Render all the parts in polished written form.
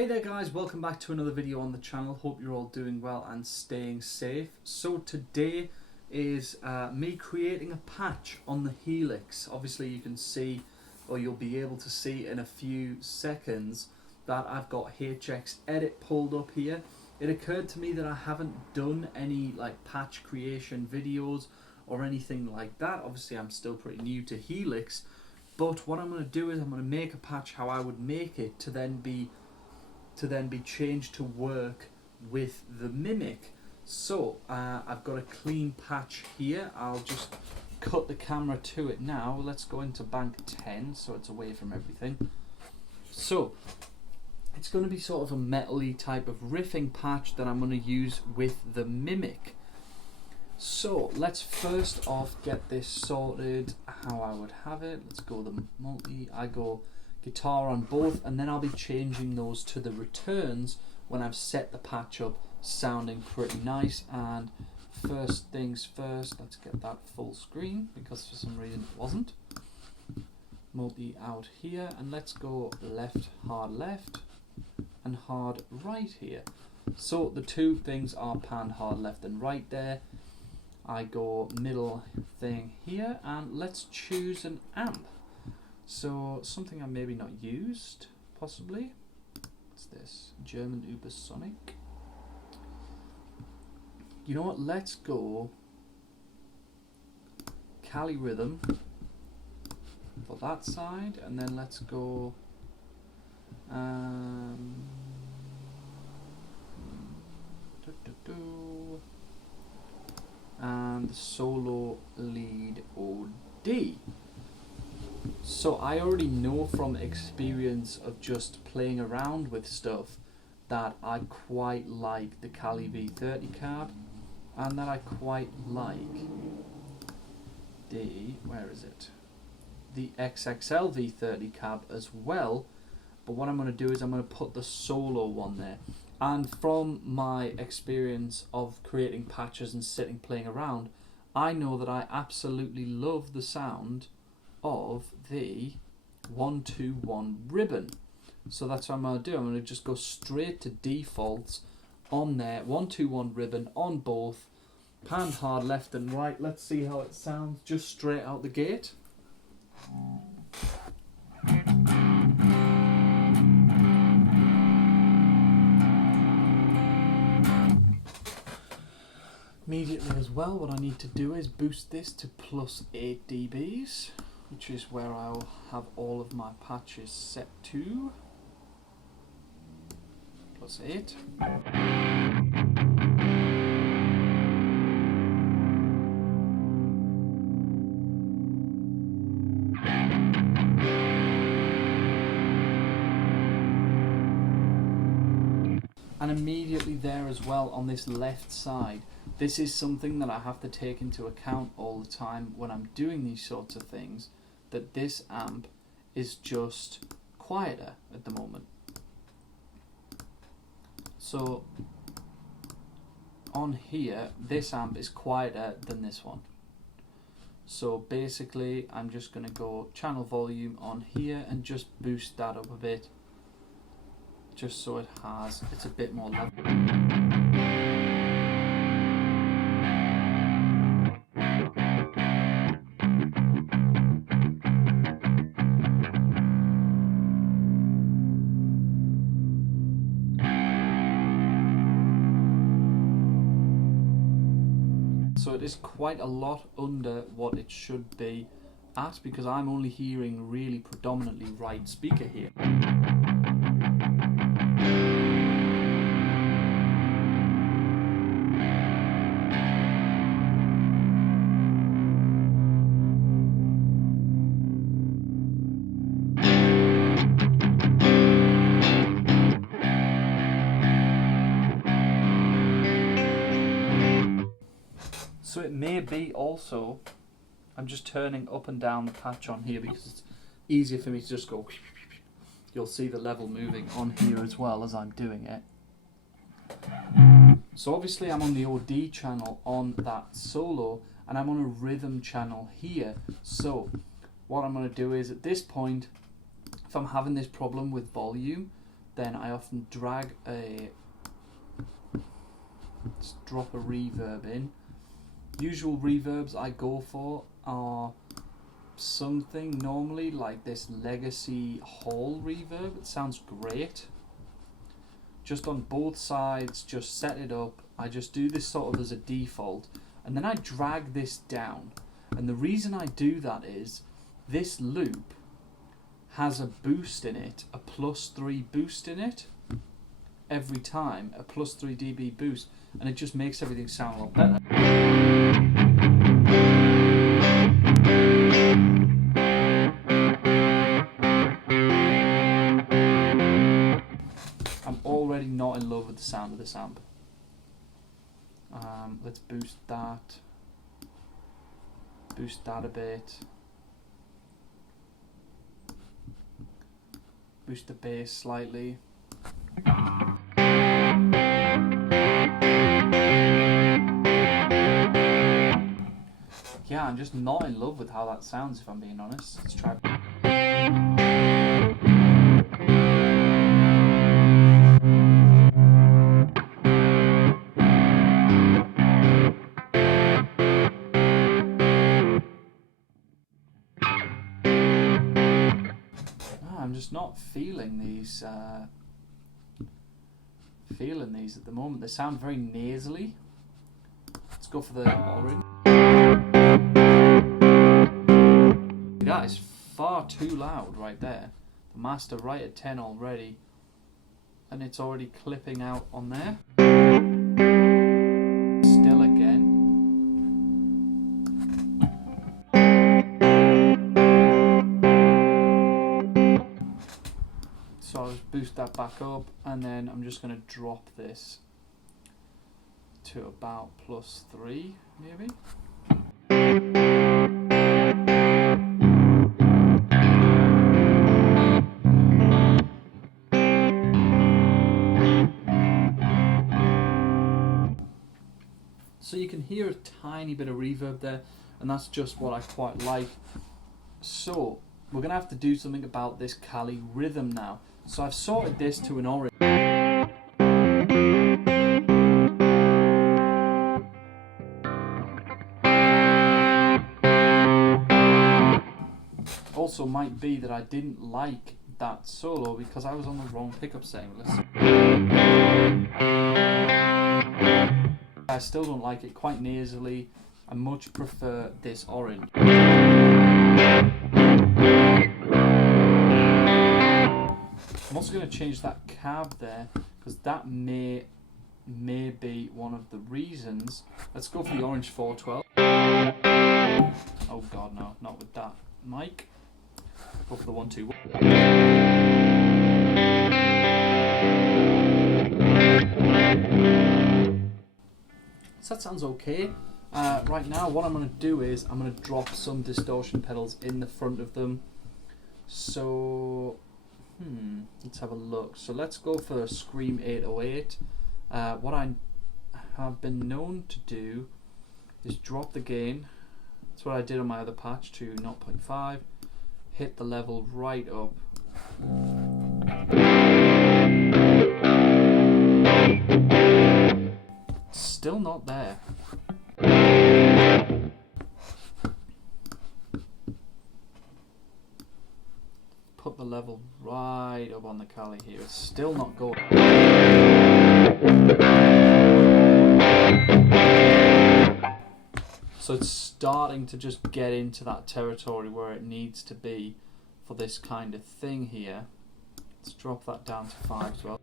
Hey there guys, welcome back to another video on the channel. Hope you're all doing well and staying safe. So today is me creating a patch on the Helix. Obviously you can see, or you'll be able to see in a few seconds, that I've got HX Edit pulled up here. It occurred to me that I haven't done any like patch creation videos or anything like that. Obviously I'm still pretty new to Helix, but what I'm going to do is I'm going to make a patch how I would make it to then be changed to work with the Mimiq. So I've got a clean patch here. I'll just cut the camera to it now. Let's go into bank 10 so it's away from everything. So it's going to be sort of a metal-y type of riffing patch that I'm going to use with the Mimiq. So let's first off get this sorted how I would have it. Let's go the multi. I go guitar on both, and then I'll be changing those to the returns when I've set the patch up sounding pretty nice. And first things first, let's get that full screen because for some reason it wasn't. Multi out here, and let's go left, and hard right here. So the two things are pan, hard left and right there. I go middle thing here, and let's choose an amp. So something I maybe not used, possibly. What's this? German Übersonic. You know what? Let's go Cali Rhythm for that side, and then let's go and solo lead OD. So I already know from experience of just playing around with stuff that I quite like the Cali V30 cab, and that I quite like the XXL V30 cab as well. But what I'm going to do is I'm going to put the solo one there. And from my experience of creating patches and sitting playing around, I know that I absolutely love the sound of the 1-2-1 ribbon. So that's what I'm going to do. I'm going to just go straight to defaults on there, 1-2-1 ribbon on both, pan hard left and right. Let's see how it sounds just straight out the gate. Immediately as well, what I need to do is boost this to plus 8 dBs, which is where I'll have all of my patches set to. Plus 8. And immediately there as well on this left side, this is something that I have to take into account all the time when I'm doing these sorts of things, that this amp is just quieter at the moment. So on here, this amp is quieter than this one. So basically I'm just going to go channel volume on here and just boost that up a bit, just so it's a bit more level. So it is quite a lot under what it should be at, because I'm only hearing really predominantly right speaker here. So it may be also, I'm just turning up and down the patch on here because it's easier for me to just go. You'll see the level moving on here as well as I'm doing it. So obviously I'm on the OD channel on that solo, and I'm on a rhythm channel here. So what I'm going to do is at this point, if I'm having this problem with volume, then I often drop a reverb in. Usual reverbs I go for are something normally like this Legacy Hall reverb. It sounds great. Just on both sides, just set it up. I just do this sort of as a default, and then I drag this down. And the reason I do that is this loop has a boost in it, a +3 boost in it every time, a +3 dB boost, and it just makes everything sound a lot better. I'm already not in love with the sound of this amp. Let's boost that a bit, boost the bass slightly. Yeah, I'm just not in love with how that sounds, if I'm being honest. Let's try. I'm just not feeling these at the moment. They sound very nasally. Let's go for the orange. That is far too loud right there. The master right at 10 already, and it's already clipping out on there. Still again. So I'll just boost that back up, and then I'm just going to drop this to about +3 maybe. So you can hear a tiny bit of reverb there, and that's just what I quite like. So we're going to have to do something about this Kali rhythm now. So I've sorted this to an orange. Also might be that I didn't like that solo because I was on the wrong pickup setting. I still don't like it, quite nasally. I much prefer this orange. I'm also going to change that cab there because that may be one of the reasons. Let's go for the orange 412. Oh god, no, not with that mic. Go for the 121. So that sounds okay. Right now what I'm going to do is I'm going to drop some distortion pedals in the front of them. So let's have a look. So let's go for Scream 808. What I have been known to do is drop the gain. That's what I did on my other patch to 0.5. Hit the level right up. Still not there. Put the level right up on the Kali here. It's still not going. So it's starting to just get into that territory where it needs to be for this kind of thing here. Let's drop that down to 5 as well.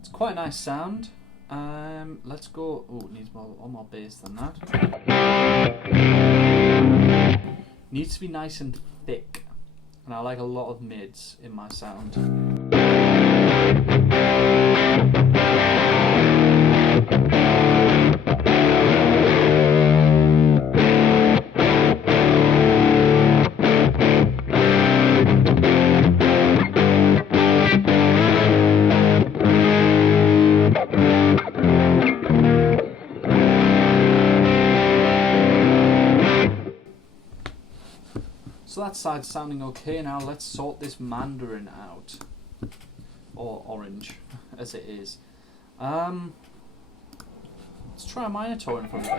It's quite a nice sound. Let's go. Oh, it needs more bass than that. Needs to be nice and thick. And I like a lot of mids in my sound. So that side's sounding okay. Now let's sort this mandarin out, or orange as it is. Let's try a minor tone from it.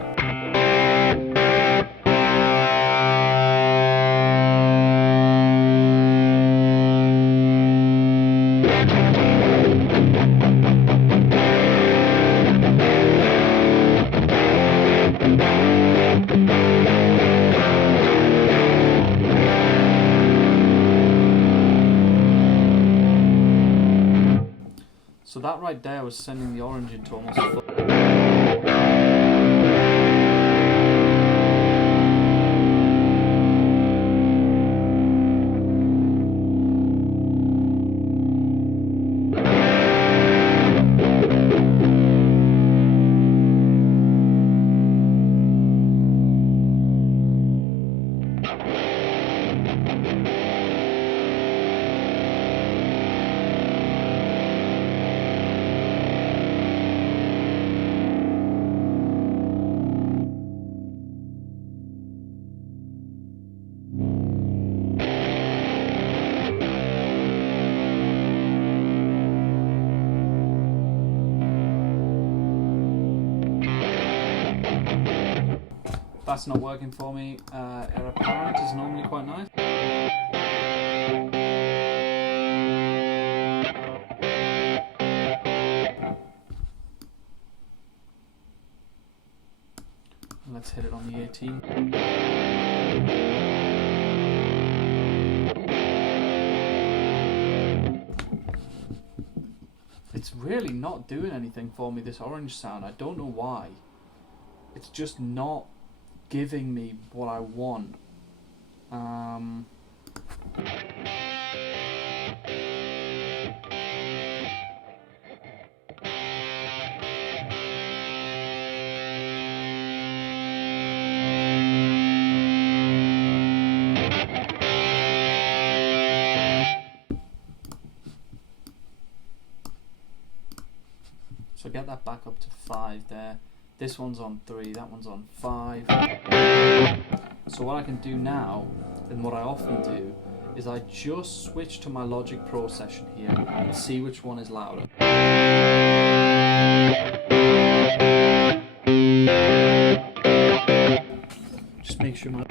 So that right there was sending the orange into almost full. That's not working for me. Error apparent is normally quite nice. Let's hit it on the 18. It's really not doing anything for me, this orange sound. I don't know why. It's just not giving me what I want. So get that back up to 5 there. This one's on 3, that one's on 5. So what I can do now, and what I often do, is I just switch to my Logic Pro session here and see which one is louder. Just make sure my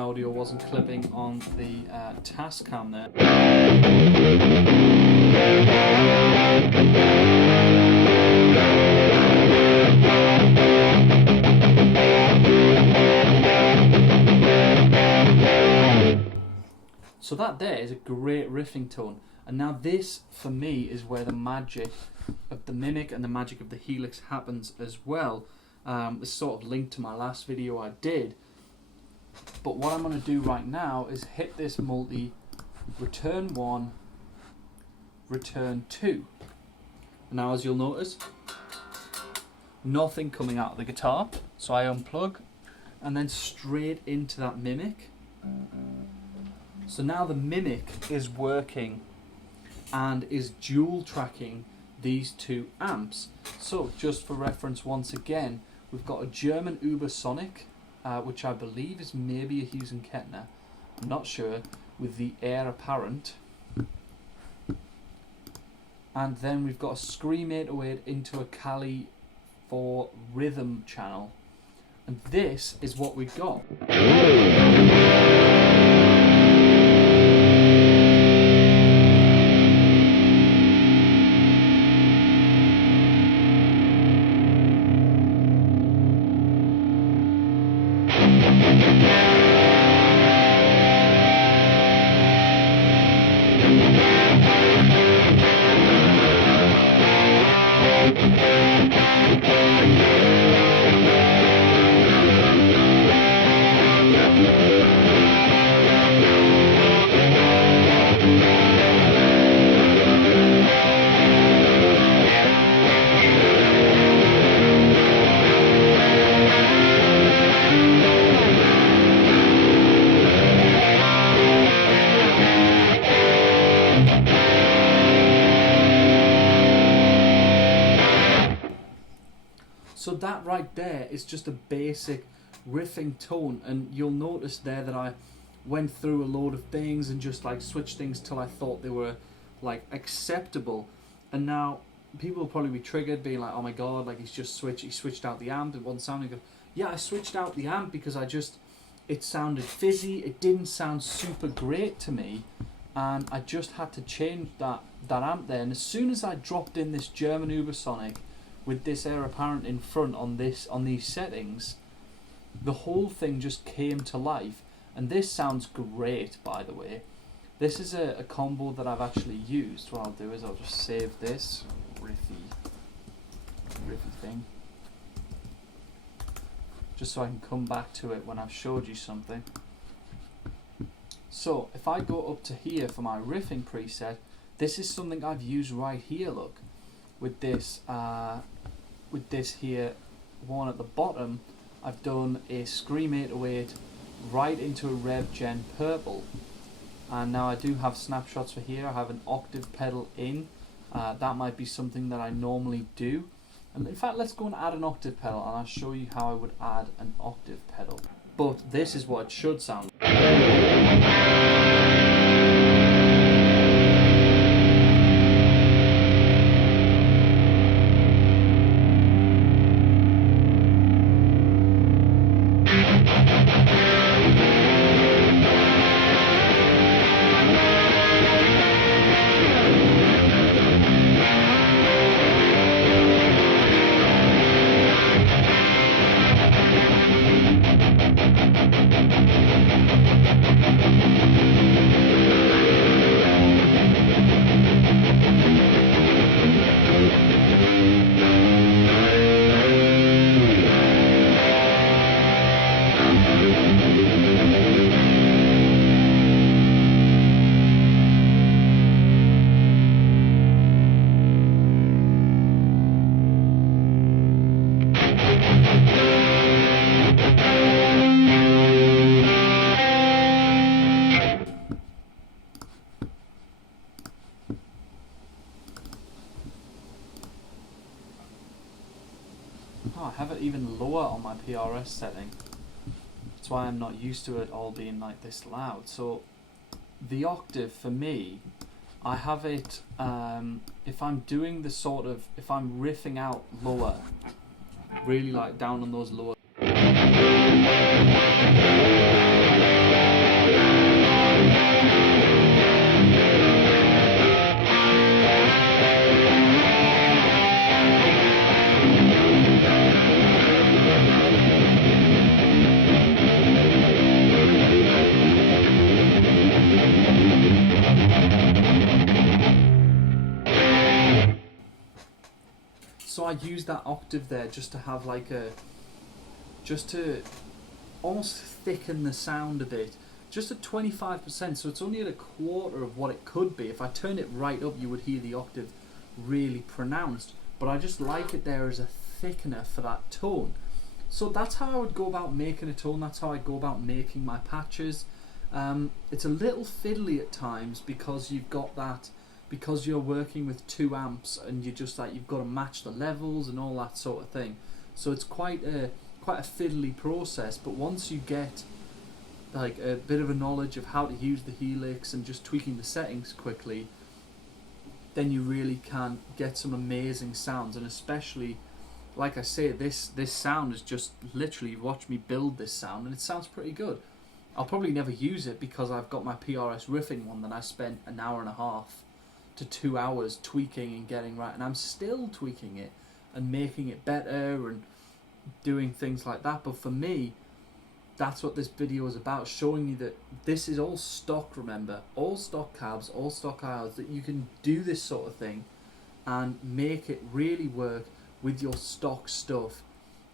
audio wasn't clipping on the Tascam there. So that there is a great riffing tone, and now this for me is where the magic of the Mimiq and the magic of the Helix happens as well. This sort of linked to my last video I did. But what I'm going to do right now is hit this multi, return 1, return 2. Now as you'll notice, nothing coming out of the guitar. So I unplug and then straight into that Mimiq. So now the Mimiq is working and is dual tracking these two amps. So just for reference once again, we've got a German Ubersonic, which I believe is maybe a Hughes and Kettner, I'm not sure, with the Air Apparent. And then we've got a Scream 808 into a Cali for rhythm channel. And this is what we've got. So that right there is just a basic riffing tone, and you'll notice there that I went through a load of things and just like switched things till I thought they were like acceptable. And now people will probably be triggered, being like, oh my god, like he switched out the amp, it wasn't sounding good. Yeah, I switched out the amp because it sounded fizzy, it didn't sound super great to me, and I just had to change that amp there. And as soon as I dropped in this German Ubersonic with this Air Apparent in front on these settings, the whole thing just came to life. And this sounds great, by the way. This is a combo that I've actually used. What I'll do is I'll just save this riffy thing, just so I can come back to it when I've showed you something. So if I go up to here for my riffing preset, this is something I've used right here, look, with this here one at the bottom. I've done a Scream 808 right into a Rev Gen purple, and now I do have snapshots for here. I have an octave pedal in. That might be something that I normally do, and in fact let's go and add an octave pedal, and I'll show you how I would add an octave pedal. But this is what it should sound like. Oh, I have it even lower on my PRS setting. That's why I'm not used to it all being like this loud. So the octave for me, I have it, if I'm doing the sort of, if I'm riffing out lower, really like down on those lower. So I use that octave there just to have like just to almost thicken the sound a bit, just at 25%, so it's only at a quarter of what it could be. If I turn it right up, you would hear the octave really pronounced, but I just like it there as a thickener for that tone. So that's how I would go about making a tone, that's how I go about making my patches. It's a little fiddly at times because you've got that, because you're working with 2 amps and you're just like, you've got to match the levels and all that sort of thing. So it's quite a fiddly process, but once you get like a bit of a knowledge of how to use the Helix and just tweaking the settings quickly, then you really can get some amazing sounds. And especially, like I say, this sound is just literally, watch me build this sound and it sounds pretty good. I'll probably never use it because I've got my PRS riffing one that I spent an hour and a half to 2 hours tweaking and getting right, and I'm still tweaking it and making it better and doing things like that. But for me, that's what this video is about, showing you that this is all stock, remember, all stock cabs, all stock IRs, that you can do this sort of thing and make it really work with your stock stuff,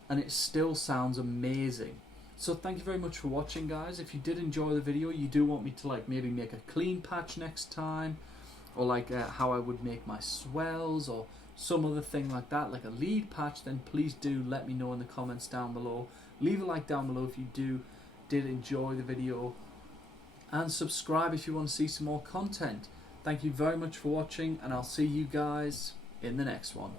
and it still sounds amazing. So thank you very much for watching, guys. If you did enjoy the video, you do want me to like maybe make a clean patch next time, or like how I would make my swells or some other thing like that, like a lead patch, then please do let me know in the comments down below. Leave a like down below if you did enjoy the video, and subscribe if you want to see some more content. Thank you very much for watching, and I'll see you guys in the next one.